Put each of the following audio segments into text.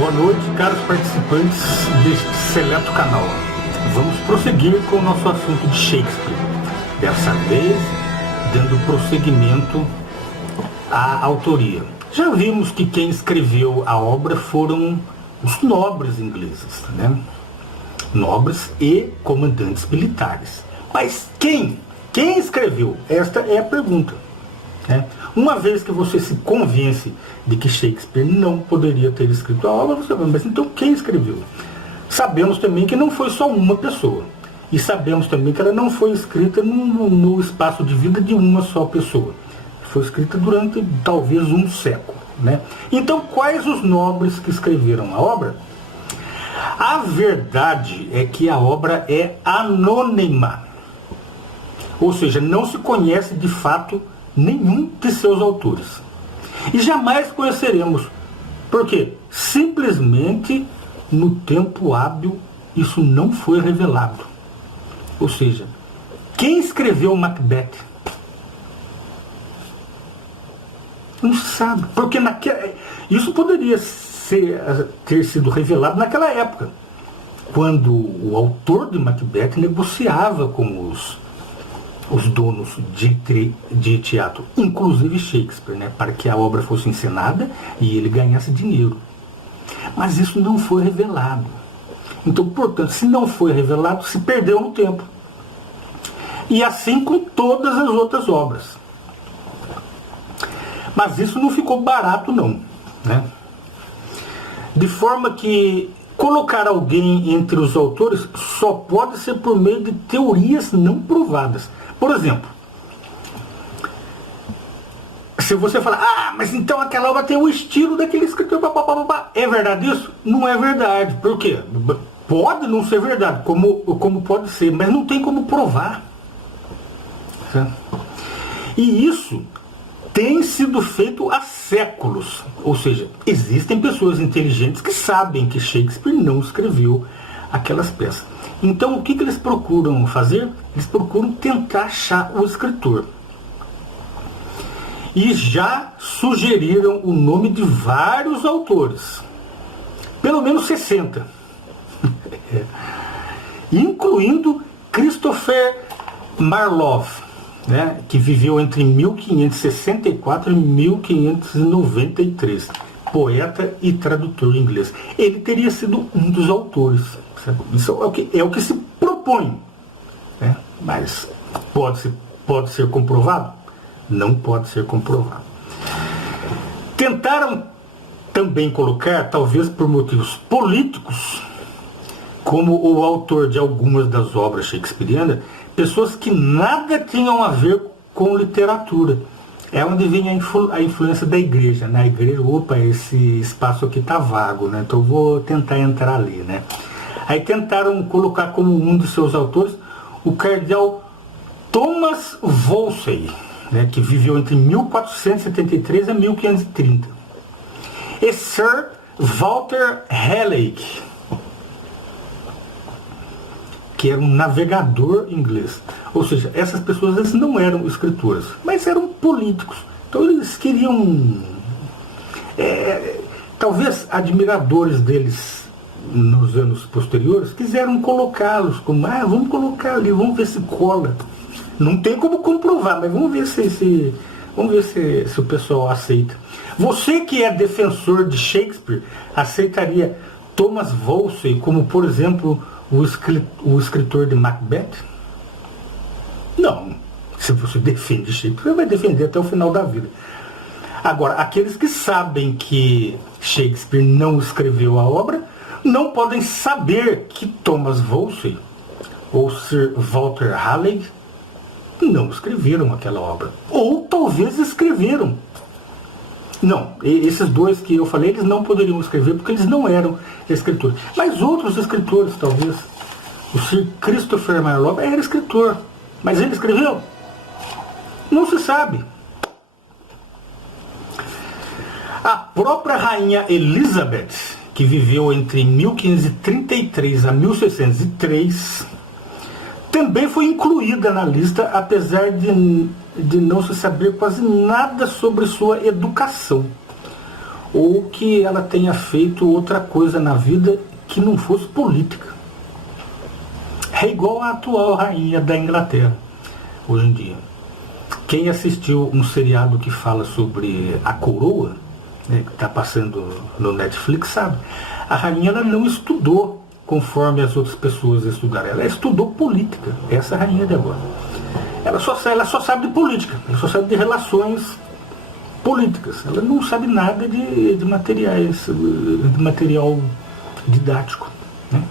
Boa noite, caros participantes deste seleto canal. Vamos prosseguir com o nosso assunto de Shakespeare. Dessa vez, dando prosseguimento à autoria. Já vimos que quem escreveu a obra foram os nobres ingleses, né? Nobres e comandantes militares. Mas quem? Quem escreveu? Esta é a pergunta, né? Uma vez que você se convence de que Shakespeare não poderia ter escrito a obra, você vai, mas então quem escreveu? Sabemos também que não foi só uma pessoa. E sabemos também que ela não foi escrita no espaço de vida de uma só pessoa. Foi escrita durante talvez um século, né? Então, quais os nobres que escreveram a obra? A verdade é que a obra é anônima. Ou seja, não se conhece de fato nenhum de seus autores. E jamais conheceremos. Por quê? Simplesmente no tempo hábil isso não foi revelado. Ou seja, quem escreveu Macbeth? Não se sabe. Porque isso poderia ter sido revelado naquela época, quando o autor de Macbeth negociava com os donos de teatro, inclusive Shakespeare, né, para que a obra fosse encenada e ele ganhasse dinheiro. Mas isso não foi revelado. Então, portanto, se não foi revelado, se perdeu no tempo. E assim com todas as outras obras. Mas isso não ficou barato, não, né? De forma que colocar alguém entre os autores só pode ser por meio de teorias não provadas. Por exemplo, se você falar, mas então aquela obra tem o estilo daquele escritor, é verdade isso? Não é verdade. Por quê? Pode não ser verdade, como pode ser, mas não tem como provar. Certo? E isso tem sido feito há séculos. Ou seja, existem pessoas inteligentes que sabem que Shakespeare não escreveu aquelas peças. Então, o que eles procuram fazer? Eles procuram tentar achar o escritor. E já sugeriram o nome de vários autores. Pelo menos 60. Incluindo Christopher Marlowe, né, que viveu entre 1564 e 1593, poeta e tradutor inglês. Ele teria sido um dos autores. Sabe? Isso é o que se propõe, né? Mas pode ser comprovado? Não pode ser comprovado. Tentaram também colocar, talvez por motivos políticos, como o autor de algumas das obras shakespearianas, pessoas que nada tinham a ver com literatura. É onde vem a influência da igreja. Na igreja, esse espaço aqui está vago, né? Então eu vou tentar entrar ali, né? Aí tentaram colocar como um dos seus autores o cardeal Thomas Wolsey, né, que viveu entre 1473 e 1530. E Sir Walter Raleigh, que era um navegador inglês. Ou seja, essas pessoas eles não eram escritores, mas eram políticos. Então eles queriam, talvez admiradores deles nos anos posteriores, quiseram colocá-los como, vamos colocar ali, vamos ver se cola. Não tem como comprovar, mas vamos ver se o pessoal aceita. Você que é defensor de Shakespeare, aceitaria Thomas Wolsey como, por exemplo, o escritor de Macbeth? Não. Se você defende Shakespeare, você vai defender até o final da vida. Agora, aqueles que sabem que Shakespeare não escreveu a obra, não podem saber que Thomas Wolsey ou Sir Walter Raleigh não escreveram aquela obra. Ou talvez escreveram. Não, esses dois que eu falei, eles não poderiam escrever porque eles não eram escritores. Mas outros escritores, talvez. O Sir Christopher Marlowe era escritor. Mas ele escreveu? Não se sabe. A própria rainha Elizabeth, que viveu entre 1533 a 1603, também foi incluída na lista, apesar de não se saber quase nada sobre sua educação. ou que ela tenha feito outra coisa na vida que não fosse política. É igual a atual rainha da Inglaterra, hoje em dia. Quem assistiu um seriado que fala sobre a coroa, né, que está passando no Netflix, sabe? A rainha ela não estudou conforme as outras pessoas estudaram. Ela estudou política. Essa rainha de agora. Ela só sabe de política. Ela só sabe de relações políticas. Ela não sabe nada de material didático. Né?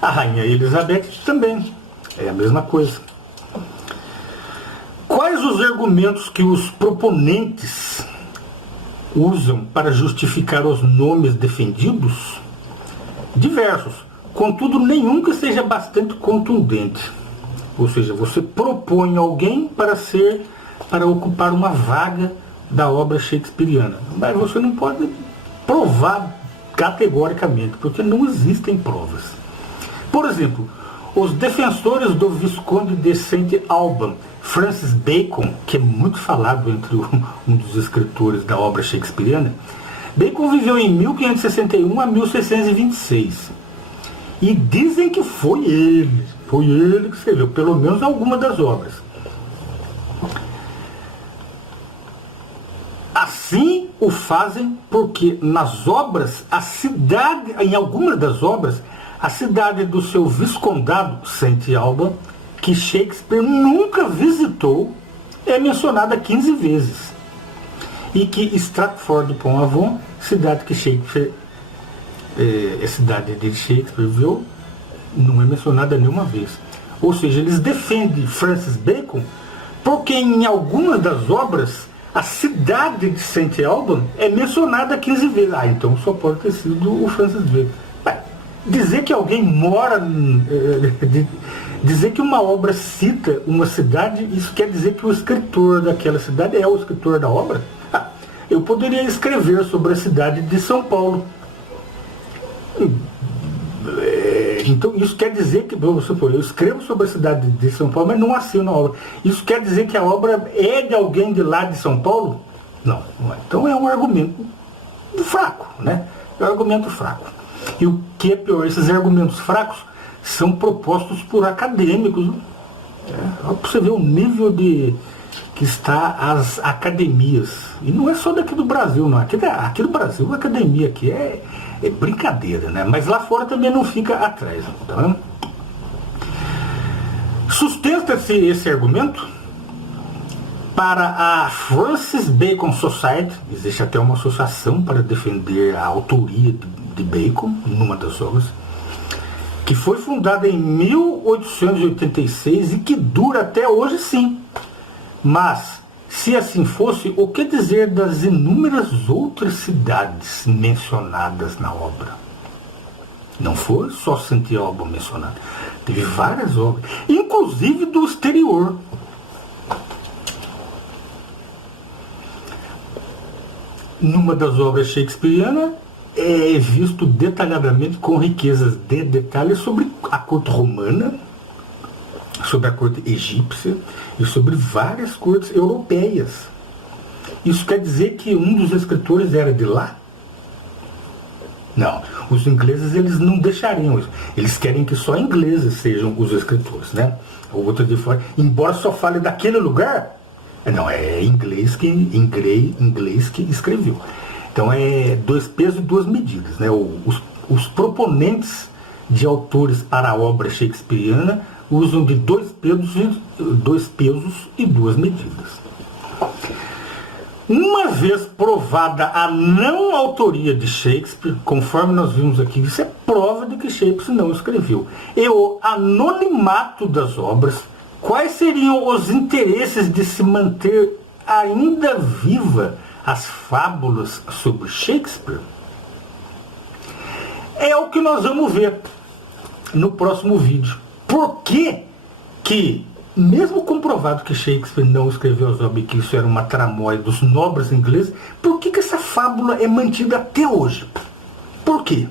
A rainha Elizabeth também. É a mesma coisa. Quais os argumentos que os proponentes usam para justificar os nomes defendidos? Diversos, contudo nenhum que seja bastante contundente. Ou seja, você propõe alguém para ocupar uma vaga da obra shakespeariana, mas você não pode provar categoricamente, porque não existem provas. Por exemplo, os defensores do Visconde de St. Alban, Francis Bacon, que é muito falado entre um dos escritores da obra shakespeariana. Bacon viveu em 1561 a 1626. E dizem que foi ele que escreveu, pelo menos alguma das obras. Assim o fazem porque nas obras, em algumas das obras, a cidade do seu viscondado, St. Alban, que Shakespeare nunca visitou, é mencionada 15 vezes. E que Stratford-upon-Avon, cidade que Shakespeare, cidade de Shakespeare viu, não é mencionada nenhuma vez. Ou seja, eles defendem Francis Bacon porque em algumas das obras a cidade de St. Alban é mencionada 15 vezes. Então só pode ter sido o Francis Bacon. Dizer que alguém mora... Dizer que uma obra cita uma cidade, isso quer dizer que o escritor daquela cidade é o escritor da obra? Eu poderia escrever sobre a cidade de São Paulo. Então isso quer dizer que, vamos supor, eu escrevo sobre a cidade de São Paulo, mas não assino a obra. Isso quer dizer que a obra é de alguém de lá de São Paulo? Não, não é. Então é um argumento fraco, né? É um argumento fraco. E o que é pior, esses argumentos fracos são propostos por acadêmicos. Para você ver o nível que está as academias. E não é só daqui do Brasil, não. Aqui do Brasil, a academia aqui é brincadeira, né? Mas lá fora também não fica atrás. Tá? Sustenta-se esse argumento para a Francis Bacon Society. Existe até uma associação para defender a autoria de Bacon, numa das obras, que foi fundada em 1886 e que dura até hoje, sim. Mas, se assim fosse, o que dizer das inúmeras outras cidades mencionadas na obra? Não foi só St. Alban mencionado. Teve várias obras, inclusive do exterior. Numa das obras shakespearianas, é visto detalhadamente com riquezas de detalhes sobre a corte romana, sobre a corte egípcia e sobre várias cortes europeias. Isso quer dizer que um dos escritores era de lá? Não, os ingleses eles não deixariam isso. Eles querem que só ingleses sejam os escritores, né? O outro de fora, embora só fale daquele lugar, não, é inglês que escreveu. Então é dois pesos e duas medidas, né? Os proponentes de autores para a obra shakespeariana usam de dois pesos e duas medidas. Uma vez provada a não autoria de Shakespeare, conforme nós vimos aqui, isso é prova de que Shakespeare não escreveu, e o anonimato das obras, quais seriam os interesses de se manter ainda viva as fábulas sobre Shakespeare? É o que nós vamos ver no próximo vídeo. Por que, mesmo comprovado que Shakespeare não escreveu as obras, que isso era uma tramóia dos nobres ingleses, por que essa fábula é mantida até hoje? Por quê?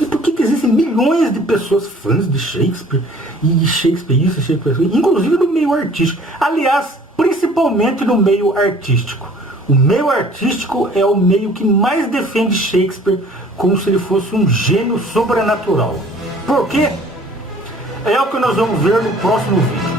E por que existem milhões de pessoas fãs de Shakespeare, e Shakespeare isso, Shakespeare isso, inclusive no meio artístico? Aliás, principalmente no meio artístico. O meio artístico é o meio que mais defende Shakespeare como se ele fosse um gênio sobrenatural. Por quê? É o que nós vamos ver no próximo vídeo.